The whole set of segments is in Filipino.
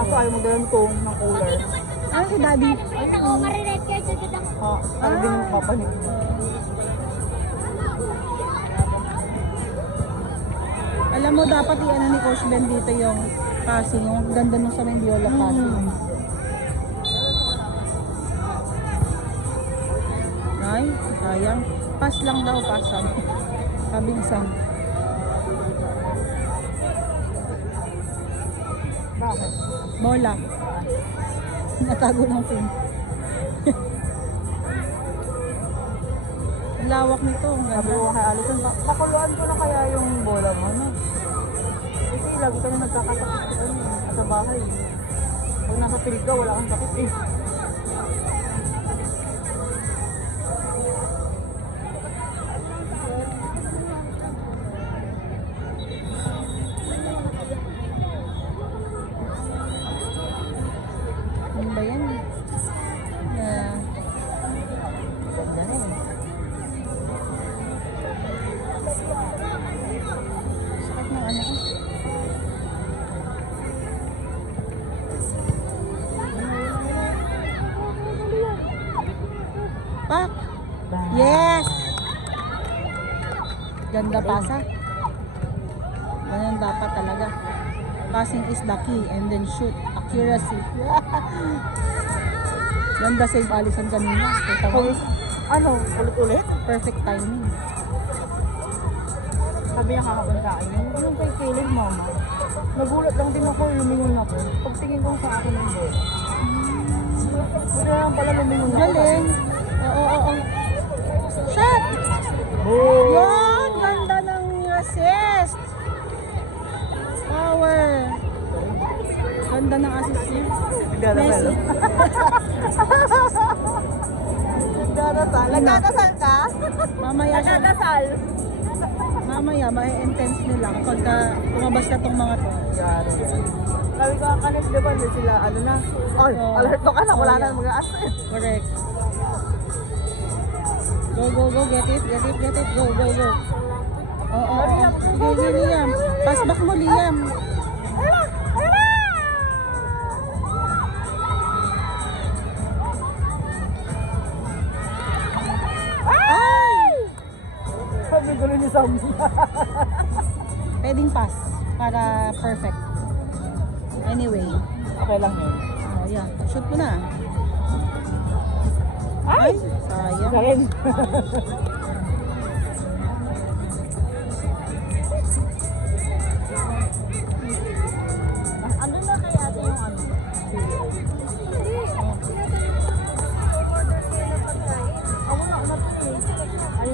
Kaso ayaw mo dalhin ko ng cooler. Ano si Daddy? Ayaw din yung papa niya. Alam mo, dapat i-ano ni Coach Ben dito yung passing, yung ganda nung sa Mendiola passing. Ay, sayang. Pass lang daw, pass lang. Sabi ng Sam. Bakit? Bola. Natago ng pin. Ang lawak nito. Ang Sabi ganda. ko kay Alison, pakuluan ko na kaya yung bola mo, no? Kasi lagi ka na nagkakatakot sa bahay. Pag nasa field ka, wala kang sakit eh. Ano ba yan? Ganda na eh. Sakit ng ano ko. Pak! Yes! Ganda pasa. Ganyan dapat talaga. Passing is the key and then shoot. Accuracy. Ganda save Alison kanina. Kita mo, Ano, ulit-ulit? perfect timing. Sabi niya kahapon sa akin, yung kay Caleb, mama. Nagulat lang din ako, lumingon ako. Pagtingin ko sa akin ng bola. Buti lang pala lumingon ako. Galing. Oo. Shot! Oh! Yun! Ganda ng assist! Power! Ganda ng assist niya. Messi. Nagdadasal. Nagdadasal ka? Mamaya siya. Nagdadasal. Mamaya, ma-intense nila kapag lumabas na tong mga to. Yari. Sabi ko, kanis diba na sila, ano na? Or, Oh. alert ka na, wala Oh, na yeah. mga asa. Correct. Go. Get it. Go. Oo. Sige, Liam. Pass back mo, Liam. Ay! Sabi ko ni Sam. Pwedeng pass para perfect. Anyway. Okay lang yun. Oh, yeah. Shoot mo na. Ay! Sayang. Galing. Andun na kaya ate yung ano? Ako na to eh. Ay,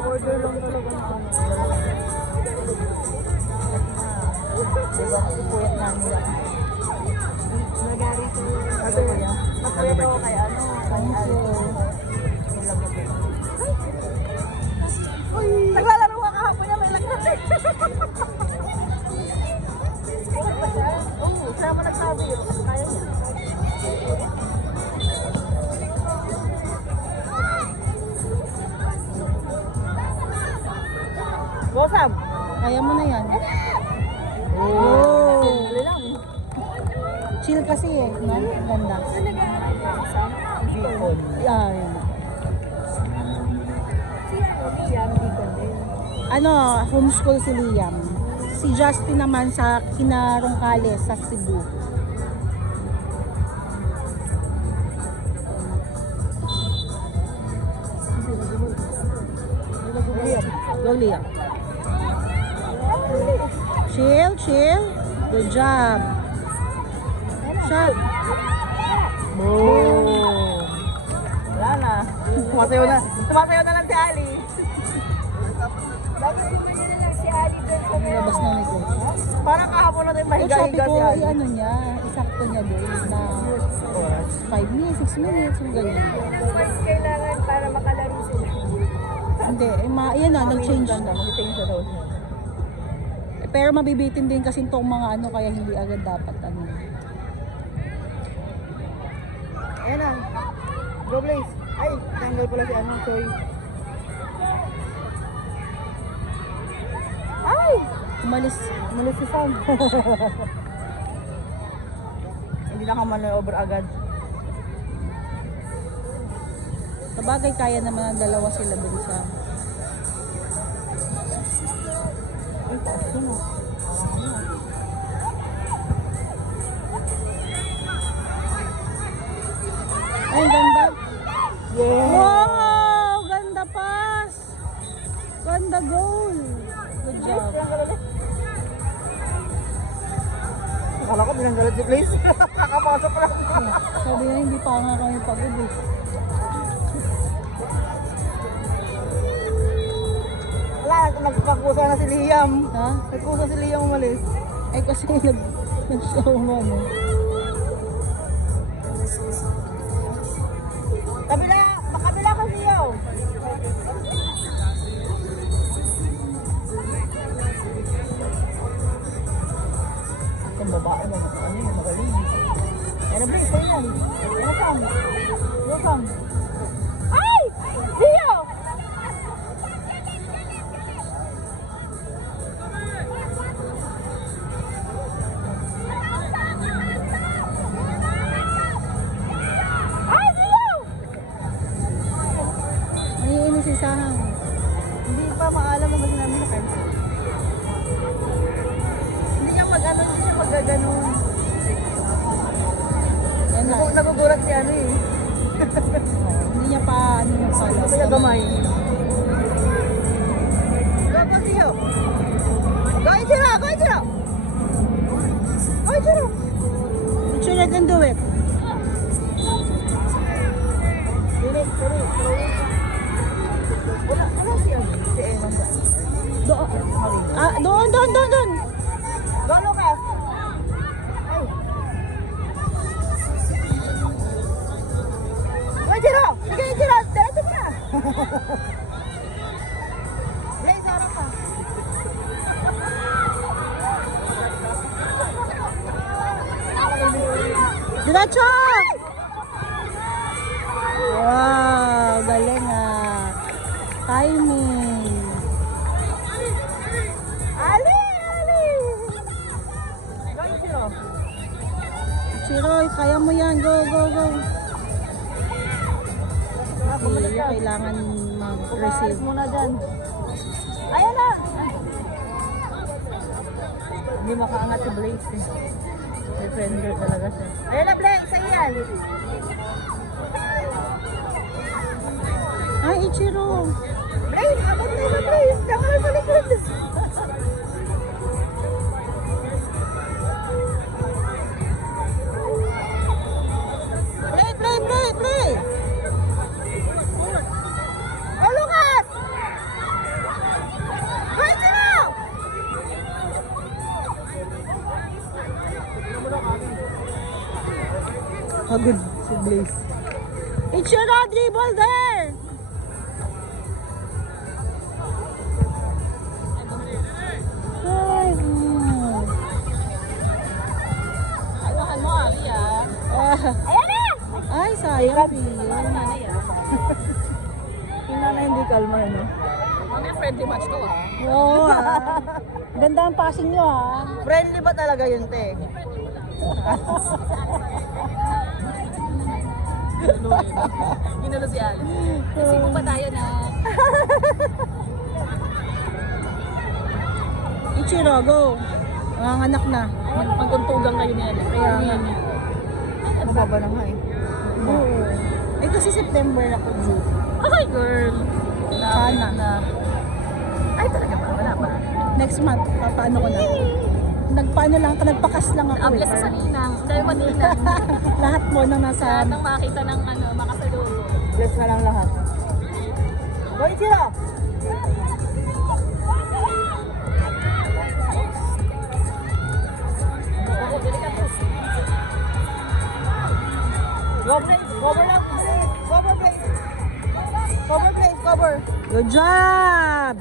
order lang talaga ng ano. Diba? Ipuyat namin lang. Nagarito. Sabi ko niya. Napuyat ako kay ano. Thank you. Naglalaro ka kahapon niya, may lagnat eh. Oo, siya mo nagsabi yun. Kaya niya. Go, Sam! Kaya mo na yan. Oh! Simple lang. Chill kasi eh. No? Ang ganda. Sam? Bicol. Ay. Yan, Bicol din. Ano, homeschool si Liam. Si Justin naman sa Kinarongkales sa Cebu. Go Liam. Chill. Good job. Shot. Boom! Wala na. Sumasayaw na lang si Ali. Nilabas na ni Coach. Parang kahapon na tayo Coach, sabi mahiga-higa ko, si Ali. ano niya, isakto niya doon na 5 minutes, 6 minutes, yung ganyan. Kailangan para makalaro sila. Hindi, yan na, nag-change na. Mag-change na daw siya. Pero mabibitin din kasi itong mga ano, kaya hindi agad dapat ano. Ayan na. Go Blaze. Ay, tanggal pala si ano, Soy. Ay! Umalis. Malis si Sam. Hindi nakamanöver agad. Sabagay kaya naman ang dalawa sila dun sa... Ay, taas yun oh. Ay, ang ganda. Yeah! Wow! Ganda pass! Ganda goal! Good job. Akala ko binanggalat si Blaze. Kakapasok lang. Sabi niya, hindi pa nga kami pagod eh. Wala, nagpakusa na si Liam. Ha? Nagkusa si Liam umalis. Ay kasi nag-show nga no. Kabila! Makabila kasi yun! Yung babae na ano yung magaling. Ano Blaze, sa'yo yan. Welcome! Welcome! Ay! Leo! Ay, Leo! Naiinis si Sahang. Hindi pa maalam na kasi namin na cancel. Hindi niya mag-ano, hindi siya mag-ganon. Yan na. Nagugulat si ano eh. Hindi niya pa ano yung pala. Gusto niya gamay. Go, go, Leo! Go, Ichiro! Go, Ichiro! Go, Ichiro! Ichiro can do it. Wala si ano? Si Evan ba? Doon. Ah, doon. Go, Lucas! Ay! Go, Ichiro! Sige, Ichiro! Diretso ka! Blaze, harap ka! Diretso! Wow, galing ah. Timing. Ali! Ali! Go, Ichiro! Ichiro, kaya mo yan. Go. Hindi kailangan mag-receive. Alis muna dyan. Ayan na! Hindi makaangat si Blaze eh. Defender talaga siya. Ayan na Blaze! Sa'yo yan! Ay, Ichiro. Blaze! Abot na yun Blaze! Diyan ka lang sa likod! Play! Oh, Lucas! Go, Ichiro! Pagod si Blaze. Ichiro, dribble there! Ay, Ayan na! ay sayang Pio. Tingnan na hindi kalma, no? Friendly match to ah. Oo Ganda ang passing nyo ah. Friendly ba talaga yun, te? Ginulo si Alex. Kasi mo pa tayo na Ichiro, go. Nanganganak na. magkuntugang kayo ni Alex. Kaya nga. Ano ba ba na nga eh? Oo. Eh kasi September ako due. Ay girl. Sana. Ay talaga ba? Wala pa. Next month, papaano ko na. Nagpaano lang, nagpakas lang ako. Ables sa Ninang. Dahil maninang. Lahat mo nang nasa... Lahat ng makita ng makasalubo. Bless na lang lahat. Go, Ichiro! Oo, delikado. Go, Blaze! Cover lang! Blaze! Cover, Blaze! Cover, Blaze! Cover! Good job!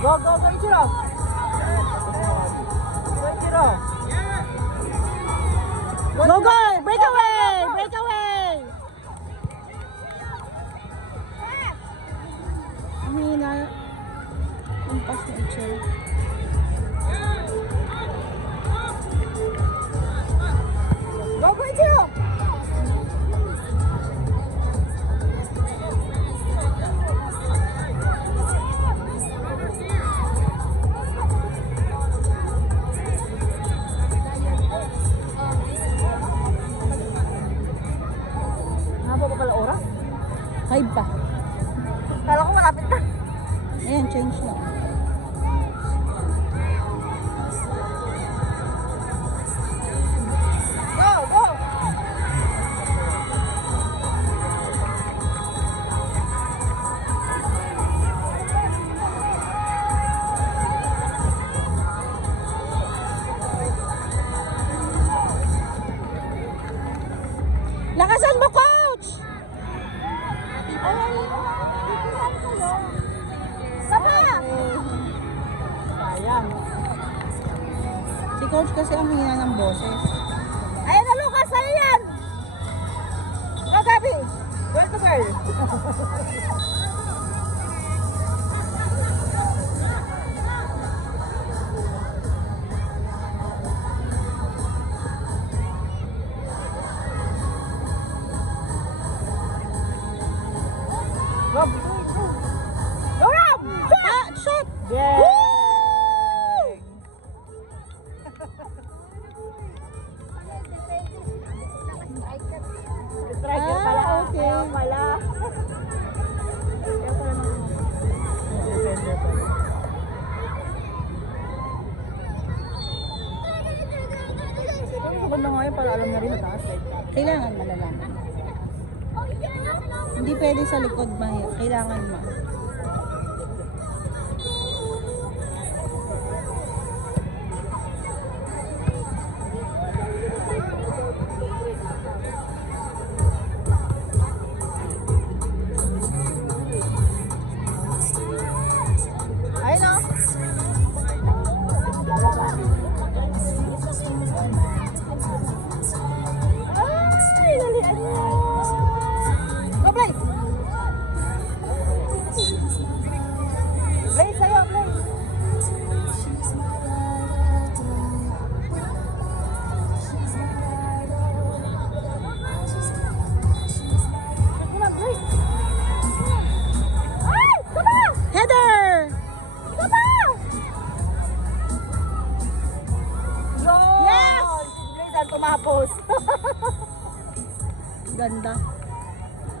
Go, go, go, Ichiro! Go, Ichiro! coach kasi ang hina ng boses. Ayun na, Lucas! Sa'yo yan! Oh, Gabi! Girl to girl! Rob! Go, Rob! Ah, shot! Yeah! Striker pala. okay. Kaya pala. Kaya pala nang defender pala. Maganda nga yun para alam niya rin sa taas. Kailangan malalaman. Hindi pwede sa likod, kailangan ma. Ayun o. Ay, dalian mo. Go, Blaze! Blaze, sa'yo, Blaze! Come on, Blaze! Ay! Come on! Header! Come on! Yun! Yes! Si Blaze ang tumapos. Ganda.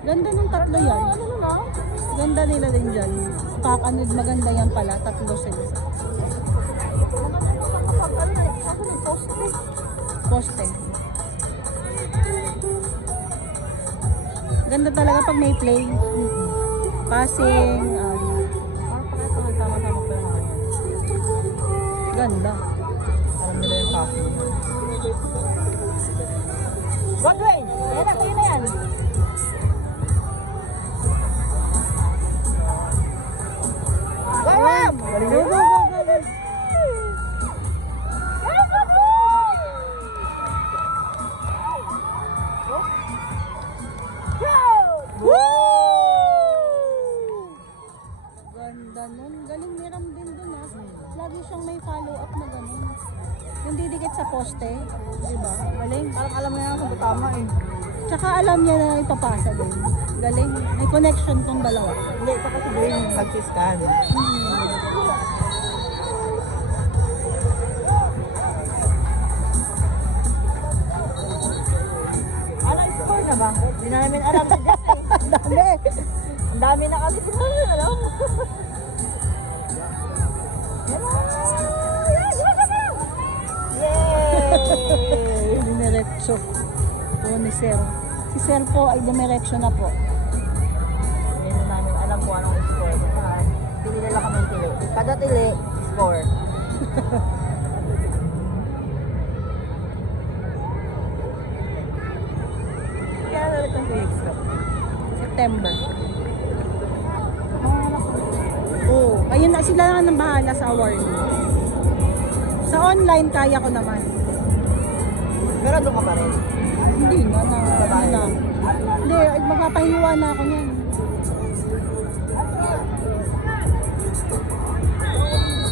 Ganda ng tatlo yan. Ano na? Ganda nila din dyan. Kakanod maganda yan pala. Tatlo sila. Kapag ano na, ako yung poste. Poste. Ganda talaga pag may play. Passing. Sama-sama pa yung mga yan. Ganda. Alam nila yung passing. Godwin! Ayan na, kayo na yan. Go, Ram! Go, go, go, go, go. Ganda nun. Galing ni Ram din dun ha. Lagi siyang may follow up na ganun. Yung didikit sa poste. Diba? Galing. Parang alam mo yan kung tama eh. Tsaka alam niya na ipapasa din. Galing. May connection tong dalawa. Hindi, ito kasi Dwayne yung nagsiscan. Ano yung score na ba? Hindi na namin alam si Jeff eh. Ang dami. Ang dami na kasi hindi namin alam. Yay! Dumiretso po ni Sir. Si Sir po ay dumiretso na po. Hindi na namin alam kung anong score. Hindi nila kami tili. Kada tili, score. Kaya nalit ang 2 weeks lang. September. Oo. Ayun na, sila na nang bahala sa award. Sa online, kaya ko naman. Pero doon ka pa rin. Hindi na, ano na. Hindi, magpapahiwa na ako niyan.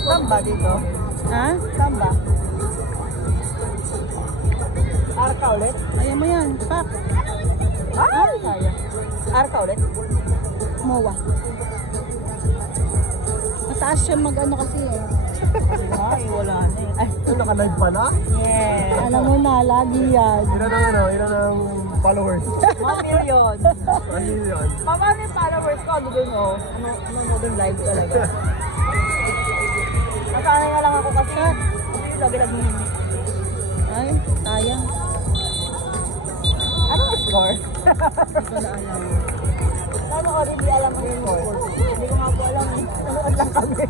Samba dito. Ha? Samba. Arka ulit. Ayan mo yan, pak. Ay! Sayang. Arka ulit. Mowa. Mataas siya mag-ano kasi eh. Ay, wala na eh. Ay, ano ka na pala? Yes. Alam mo na, lagi yan. Ilan ang followers? 1 million. 1 million. Mama, yung followers ko, ano dun oh. Ano mo dun live talaga. Masanay nga lang ako kasi lagi nag-mini. Ay, sayang. Anong score? Hindi ko na alam. Ano ko rin di alam ang score? Hindi ko nga po alam eh. Nanood lang kami.